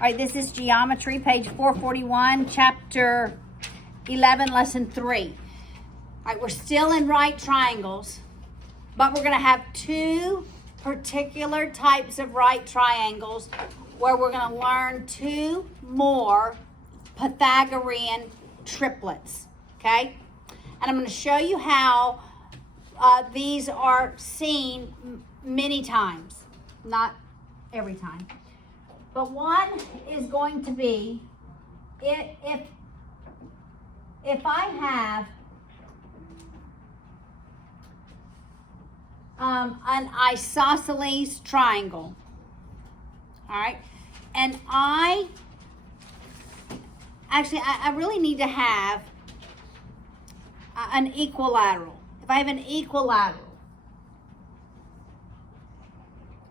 All right, this is geometry, page 441, chapter 11, lesson 3. All right, we're still in right triangles, but we're going to have two particular types of right triangles where we're going to learn two more Pythagorean triplets, okay? And I'm going to show you how these are seen many times, not every time. But one is going to be, if I have an isosceles triangle, all right, and I really need to have an equilateral. If I have an equilateral,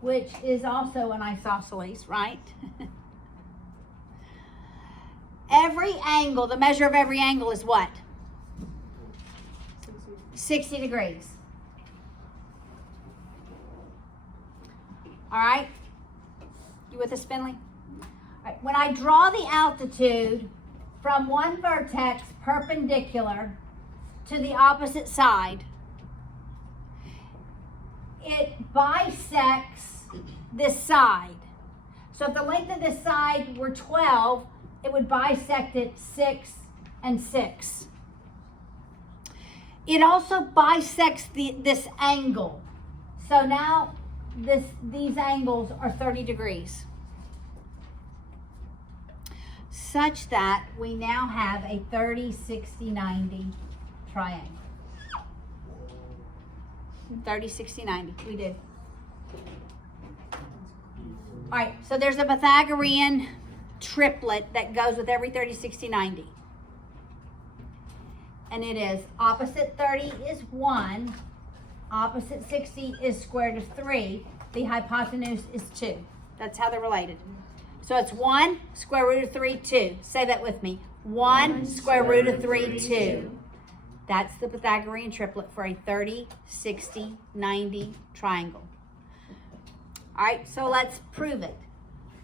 which is also an isosceles, right? Every angle, the measure of every angle is what? 60 degrees. All right? You with us, Finley? All right. When I draw the altitude from one vertex perpendicular to the opposite side, it bisects this side. So if the length of this side were 12, it would bisect it 6 and 6. It also bisects this angle. So now these angles are 30 degrees. Such that we now have a 30, 60, 90 triangle. 30, 60, 90. We did. All right, so there's a Pythagorean triplet that goes with every 30, 60, 90. And it is opposite 30 is 1, opposite 60 is square root of 3, the hypotenuse is 2. That's how they're related. So it's 1 square root of 3, 2. Say that with me. 1 square root of 3, 2. That's the Pythagorean triplet for a 30, 60, 90 triangle. All right, so let's prove it.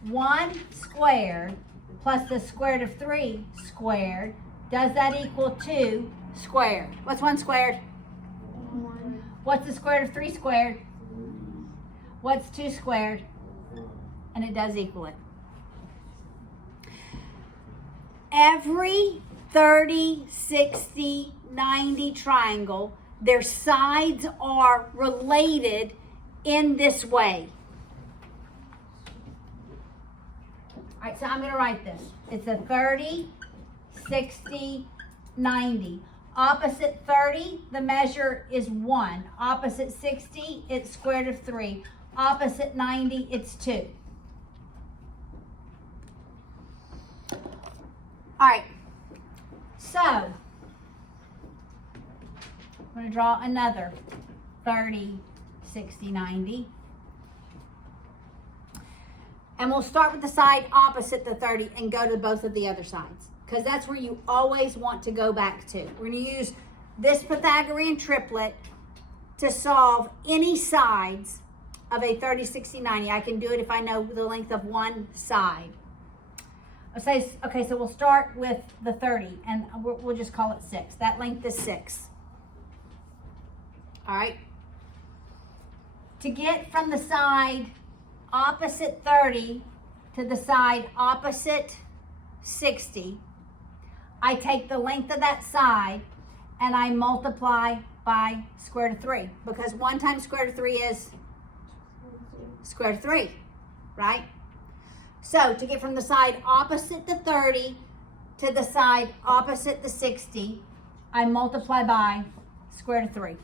1 squared plus the square root of 3 squared, does that equal 2 squared? What's 1 squared? 1. What's the square root of 3 squared? What's 2 squared? And it does equal it. Every 30, 60, 90 triangle, their sides are related in this way. All right, so I'm going to write this. It's a 30, 60, 90. Opposite 30, the measure is 1. Opposite 60, it's square root of 3. Opposite 90, it's 2. All right, so I'm going to draw another 30, 60, 90. And we'll start with the side opposite the 30 and go to both of the other sides, because that's where you always want to go back to. We're going to use this Pythagorean triplet to solve any sides of a 30, 60, 90. I can do it if I know the length of one side. Okay, so we'll start with the 30, and we'll just call it 6. That length is 6. All right. To get from the side opposite 30 to the side opposite 60, I take the length of that side and I multiply by square root of 3, because 1 times square root of 3 is square root of 3, right? So to get from the side opposite the 30 to the side opposite the 60, I multiply by square root of 3.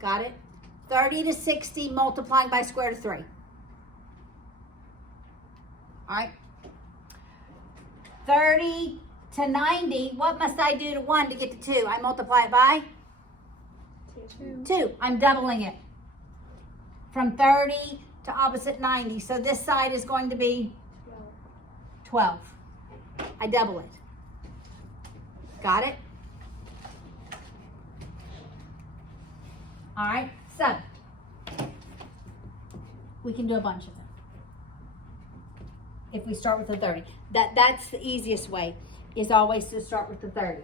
Got it? 30 to 60 multiplying by square root of 3. All right. 30 to 90, what must I do to 1 to get to 2? I multiply it by 2. I'm doubling it. From 30 to opposite 90. So this side is going to be 12. I double it. Got it? All right, so we can do a bunch of them. if we start with the 30. That's the easiest way, is always to start with the 30.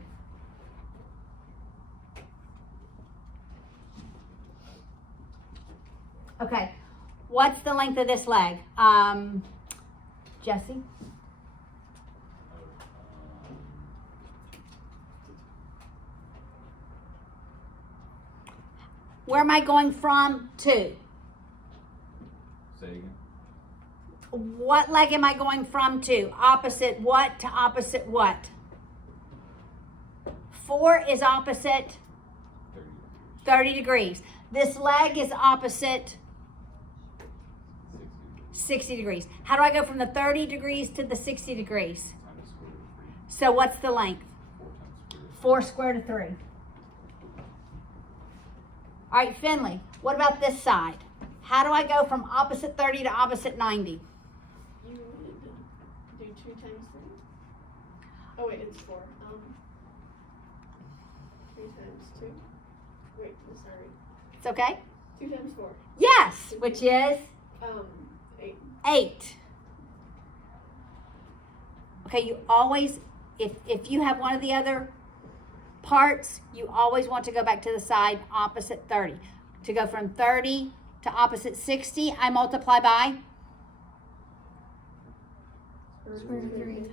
Okay, what's the length of this leg? Jesse? Where am I going from to? Say again. What leg am I going from to? Opposite what to opposite what? 4 is opposite 30 degrees. This leg is opposite 60 degrees. How do I go from the 30 degrees to the 60 degrees? So what's the length? 4 square root of 3. All right, Finley, what about this side? How do I go from opposite 30 to opposite 90? You would do 2 times 3. Oh wait, it's 4. 3 times 2. Wait, I'm sorry. It's okay? 2 times 4. Yes, which is 8. 8. Okay, you always, if you have one of the other parts, you always want to go back to the side opposite 30. To go from 30 to opposite 60, I multiply by? Square root of 3.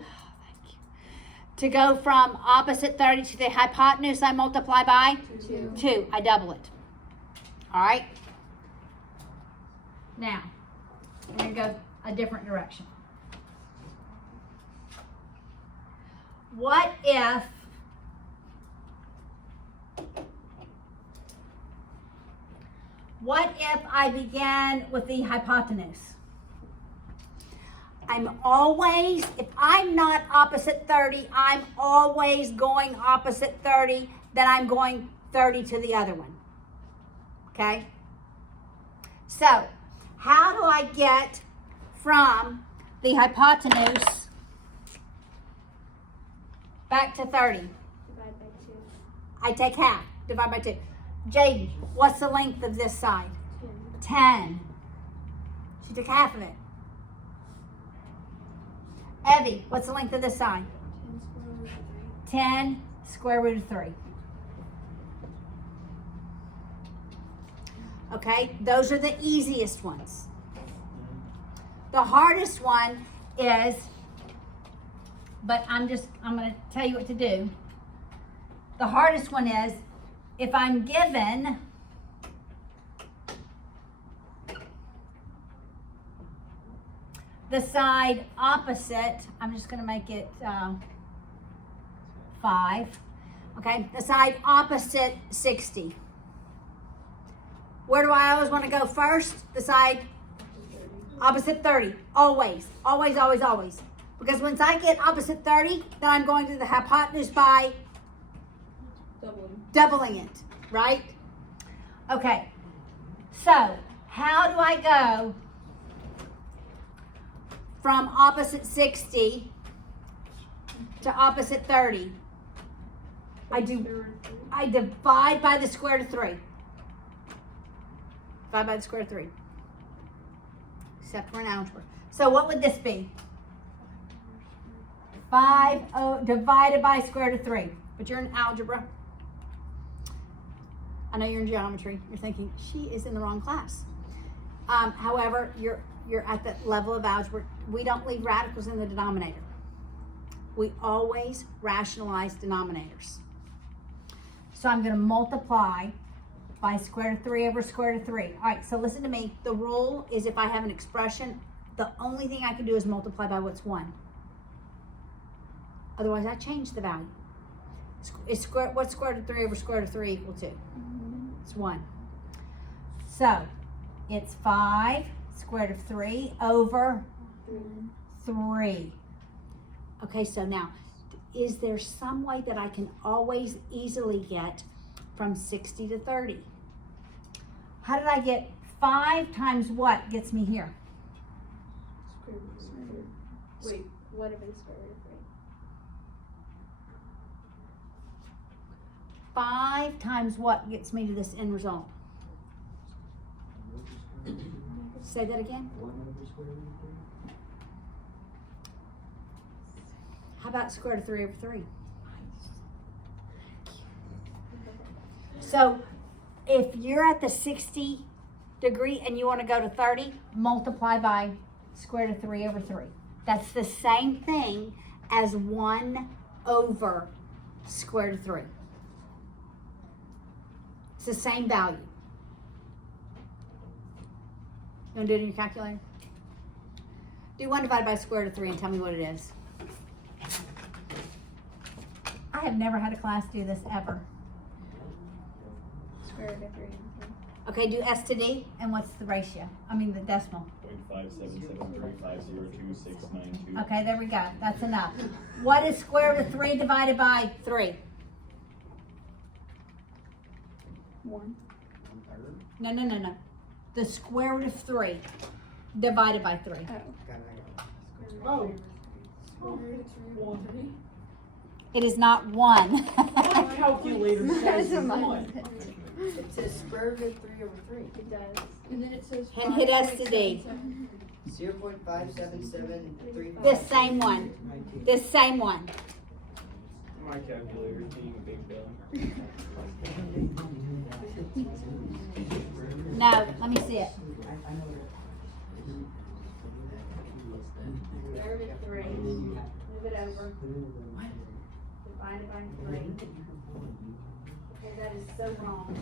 To go from opposite 30 to the hypotenuse, I multiply by? 2. 2. I double it. All right? Now, we're going to go a different direction. What if I began with the hypotenuse? I'm always, if I'm not opposite 30, I'm always going opposite 30, then I'm going 30 to the other one. Okay? So, how do I get from the hypotenuse back to 30? Divide by 2. I take half, divide by 2. Jaden, what's the length of this side? 10. 10. She took half of it. Evie, what's the length of this side? 10 square root of 3. 10 square root of 3. Okay, those are the easiest ones. The hardest one is, but I'm going to tell you what to do. The hardest one is, if I'm given the side opposite, I'm just going to make it 5. Okay, the side opposite 60. Where do I always want to go first? The side opposite 30. Always, always, always, always. Because once I get opposite 30, then I'm going to the hypotenuse by doubling it, right? Okay, so how do I go from opposite 60 to opposite 30? I divide by the square root of 3. Divide by the square root of 3. Except we're in algebra. So what would this be? 5 divided by square root of 3. But you're in algebra. I know you're in geometry. You're thinking, she is in the wrong class. However, you're at the level of algebra. We don't leave radicals in the denominator. We always rationalize denominators. So I'm going to multiply by square root of 3 over square root of 3. All right, so listen to me. The rule is if I have an expression, the only thing I can do is multiply by what's 1. Otherwise, I change the value. What's square root of 3 over square root of 3 equal to? It's 1. So, it's 5 square root of 3 over 3. Okay, so now, is there some way that I can always easily get from 60 to 30? How did I get 5 times what gets me here? Square root. Wait, what if it's square root of 3? 5 times what gets me to this end result? Say that again. How about square root of 3 over 3? So if you're at the 60 degree and you want to go to 30, multiply by square root of 3 over 3. That's the same thing as 1 over square root of 3. It's the same value. You want to do it in your calculator? Do 1 divided by square root of 3 and tell me what it is. I have never had a class do this ever. Square root of 3. Okay, do S to D, and what's the ratio? I mean the decimal. 0.5773502692. Okay, there we go. That's enough. What is square root of 3 divided by 3? 1. No. The square root of 3 divided by 3. Oh. Square root of 3 over 3. It is not 1. My calculator says one. It says square root of 3 over 3. It does. And then it says And hit S to D. 0.57735. This same one. This same one. My calculator is being a big villain. No, let me see it. Square root of 3. Move it over. Divided by 3. Okay, that is so wrong.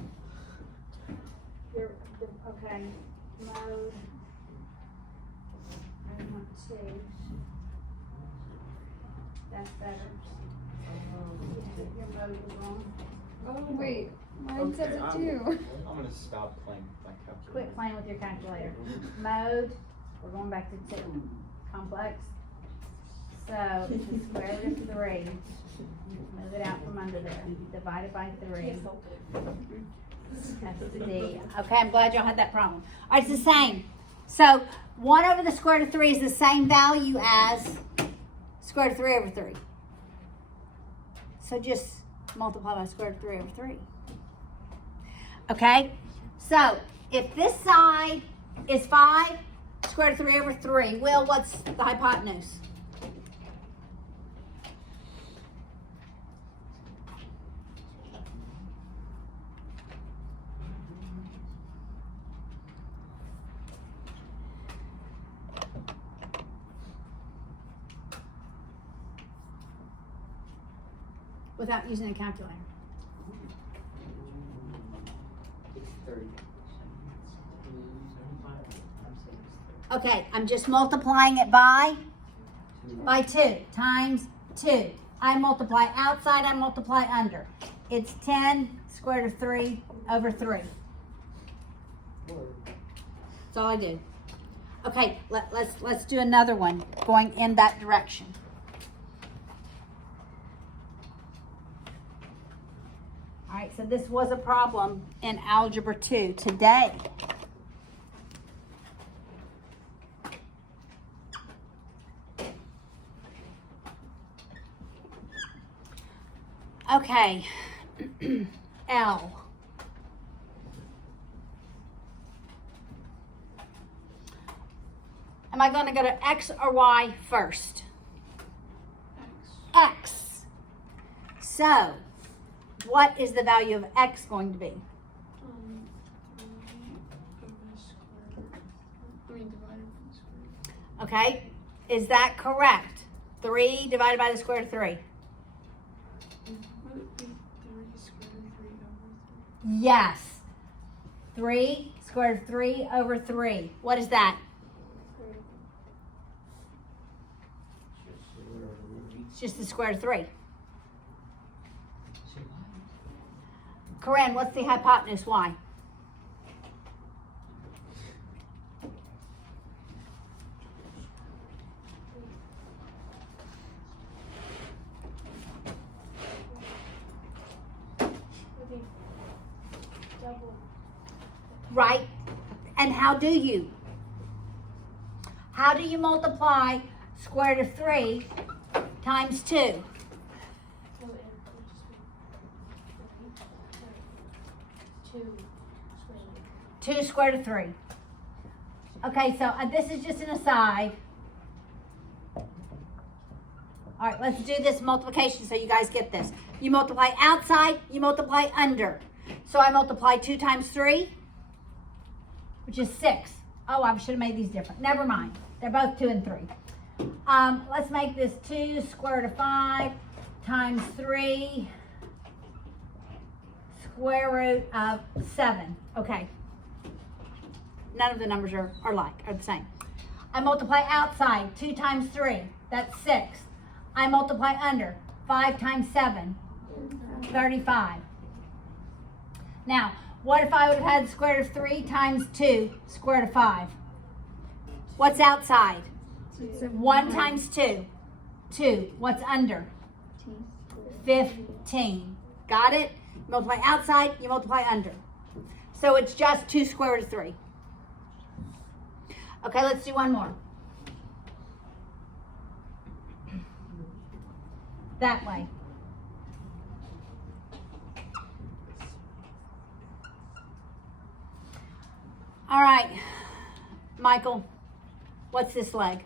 Okay, mode. I want 2. That's better. Your mode was wrong. Oh wait, mine says it too. I'm gonna stop playing with my calculator. Quit playing with your calculator. Mode. We're going back to 2. Complex. So it's the square root of 3. Move it out from under there. Divided by 3. That's the D. Okay, I'm glad y'all had that problem. All right, it's the same. So 1 over the square root of 3 is the same value as square root of 3 over 3. So just multiply by square root of 3 over 3. Okay? So if this side is 5, square root of 3 over 3, Will, what's the hypotenuse? Without using a calculator. It's 30. Okay, I'm just multiplying it by 2 times 2. I multiply outside, I multiply under. It's 10 square root of 3 over 3. That's all I do. Okay, let's do another one going in that direction. All right, so this was a problem in Algebra 2 today. Okay, L. Am I going to go to X or Y first? X. So, what is the value of X going to be? 3 over the square. Divided by the square. Okay, is that correct? 3 divided by the square root of 3. Would it be 3 square root of 3 over 3? Yes. 3 square root of 3 over 3. What is that? It's just the square root of 3. Corinne, what's the hypotenuse? Y? Would be double. Right? And how do you? How do you multiply square root of 3 times 2? So it would just be 2 square root. 2 square root of 3. Okay, so this is just an aside. All right, let's do this multiplication so you guys get this. You multiply outside, you multiply under. So I multiply 2 times 3, which is 6. Oh, I should have made these different. Never mind. They're both 2 and 3. Let's make this 2 square root of 5 times 3 square root of 7. Okay. None of the numbers are the same. I multiply outside, 2 times 3, that's 6. I multiply under, 5 times 7, 35. Now, what if I would have had the square root of 3 times 2, square root of 5? What's outside? 1 times 2, 2. What's under? 15. Got it? Multiply outside, you multiply under. So it's just 2 square root of 3. Okay, let's do one more. That way. All right, Michael, what's this leg?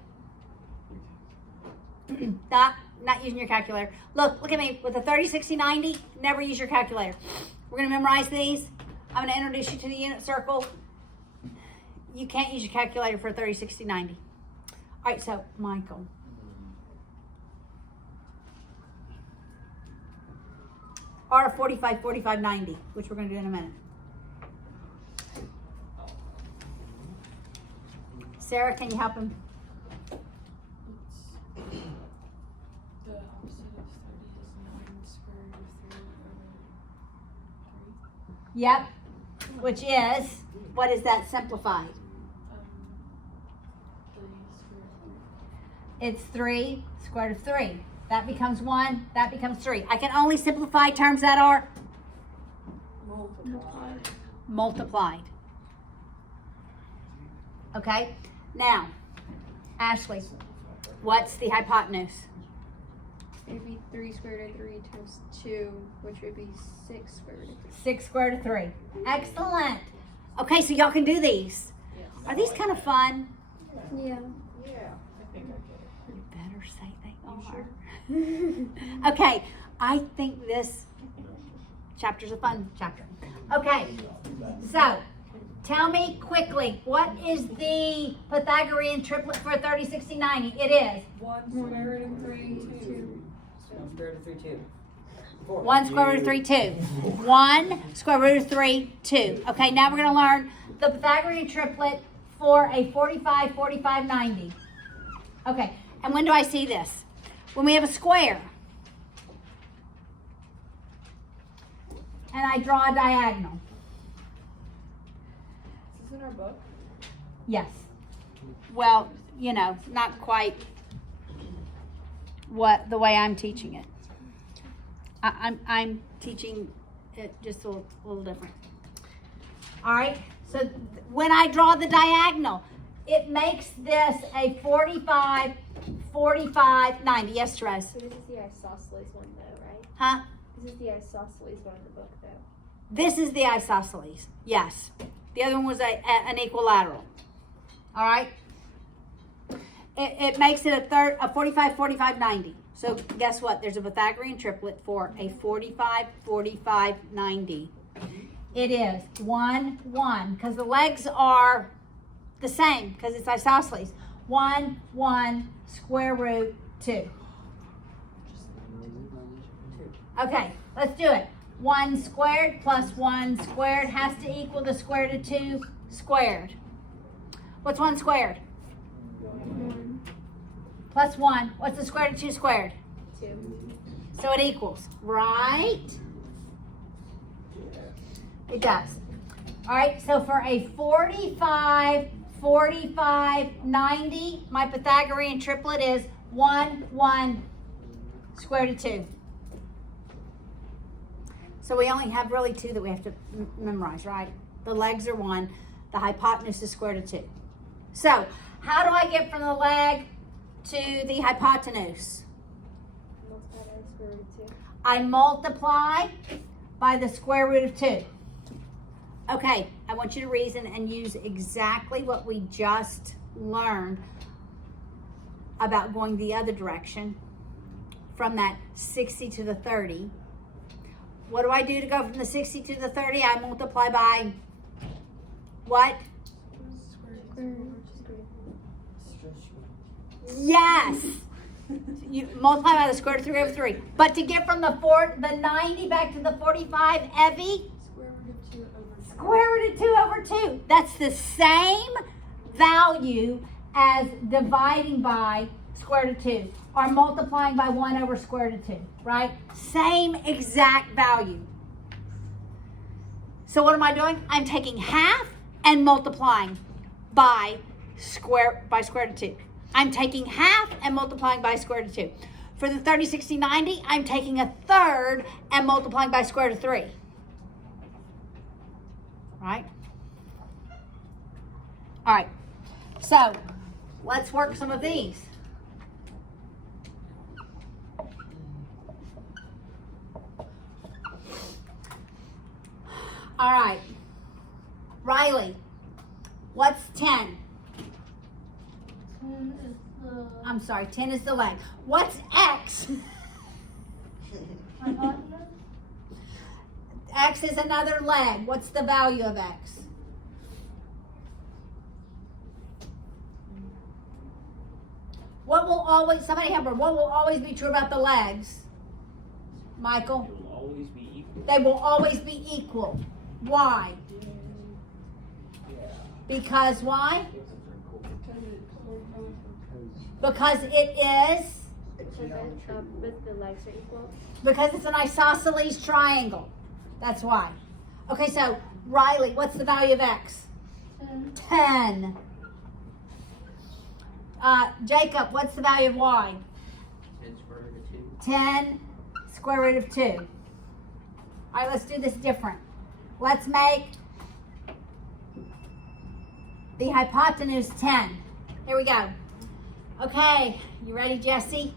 Not using your calculator. Look at me. With a 30, 60, 90, never use your calculator. We're going to memorize these. I'm going to introduce you to the unit circle. You can't use your calculator for a 30, 60, 90. All right, so Michael. Or 45, 45, 90, which we're going to do in a minute. Sarah, can you help him? The opposite of 30 is 9 square root of 3 over 3. Yep. Which is, what is that simplified? 3 square root of 3. It's 3 square root of 3. That becomes 1, that becomes 3. I can only simplify terms that are multiplied. Okay? Now, Ashley, what's the hypotenuse? It would be 3 square root of 3 times 2, which would be 6 square root of 3. 6 square root of 3. Excellent. Okay, so y'all can do these. Are these kind of fun? Yeah. You better say they are. Okay, I think this chapter's a fun chapter. Okay, so tell me quickly, what is the Pythagorean triplet for 30, 60, 90? It is 1 square root of 3, 2. 1 square root of 3, 2. 1 square root of 3, 2. 1 square root of 3, 2. Okay, now we're going to learn the Pythagorean triplet for a 45, 45, 90. Okay, and when do I see this? When we have a square. And I draw a diagonal. Is this in our book? Yes. Well, you know, not quite the way I'm teaching it. I'm teaching it just a little different. All right. So when I draw the diagonal, it makes this a 45, 45, 90. Yes, Therese. So this is the isosceles one though, right? Huh? This is the isosceles one in the book though. This is the isosceles. Yes. The other one was an equilateral. All right. It makes it a 45, 45, 90. So guess what? There's a Pythagorean triplet for a 45, 45, 90. It is 1, 1, because the legs are the same, because it's isosceles. 1, 1, square root 2. Okay, let's do it. 1 squared plus 1 squared has to equal the square root of 2 squared. What's 1 squared? 1. Plus 1. What's the square root of 2 squared? 2. So it equals, right? It does. All right, so for a 45, 45, 90, my Pythagorean triplet is 1, 1, square root of 2. So we only have really 2 that we have to memorize, right? The legs are 1. The hypotenuse is square root of 2. So how do I get from the leg to the hypotenuse? Multiply by the square root of 2. I multiply by the square root of 2. Okay, I want you to reason and use exactly what we just learned about going the other direction from that 60 to the 30. What do I do to go from the 60 to the 30? I multiply by what? Yes. You multiply by the square root of 3 over 3. But to get from the 90 back to the 45, Evie? Square root of 2 over 2. That's the same value as dividing by square root of 2 or multiplying by 1 over square root of 2, right? Same exact value. So what am I doing? I'm taking half and multiplying by square root of 2. I'm taking half and multiplying by square root of 2. For the 30, 60, 90, I'm taking a third and multiplying by square root of 3. Right? All right. So let's work some of these. All right. Riley, what's 10? 10 is the I'm sorry, 10 is the leg. What's X? hypotenuse. X is another leg. What's the value of X? What will always, somebody help her, what will always be true about the legs? Michael? It will always be equal. They will always be equal. Why? Because why? Because it is, Both the legs are equal. because it's an isosceles triangle. That's why. Okay, so Riley, what's the value of X? 10. Jacob, what's the value of Y? 10 square root of 2. 10 square root of 2. All right, let's do this different. Let's make the hypotenuse 10. Here we go. Okay, you ready, Jesse?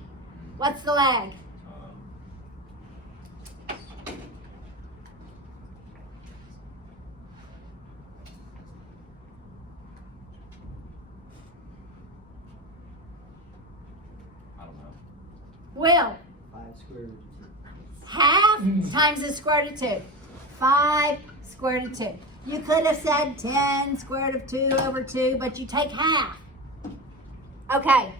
What's the leg? I don't know. Will. 5 square root of 2. Half times the square root of 2. 5 square root of 2. You could have said 10 square root of 2 over 2, but you take half. Okay.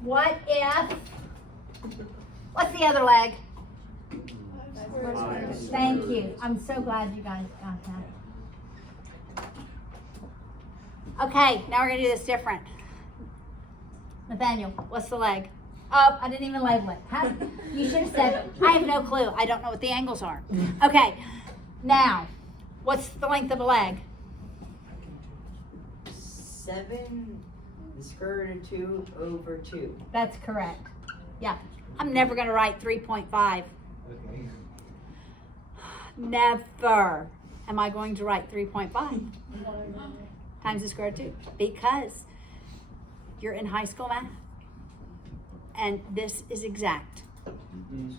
What if, what's the other leg? Thank you. I'm so glad you guys got that. Okay, now we're going to do this different. Nathaniel, what's the leg? Oh, I didn't even label it. You should have said, I have no clue. I don't know what the angles are. Okay, now, what's the length of a leg? 7 the square root of 2 over 2. That's correct. Yeah, I'm never going to write 3.5. Okay. Never am I going to write 3.5 times the square root of 2 because you're in high school math and this is exact. Mm-hmm.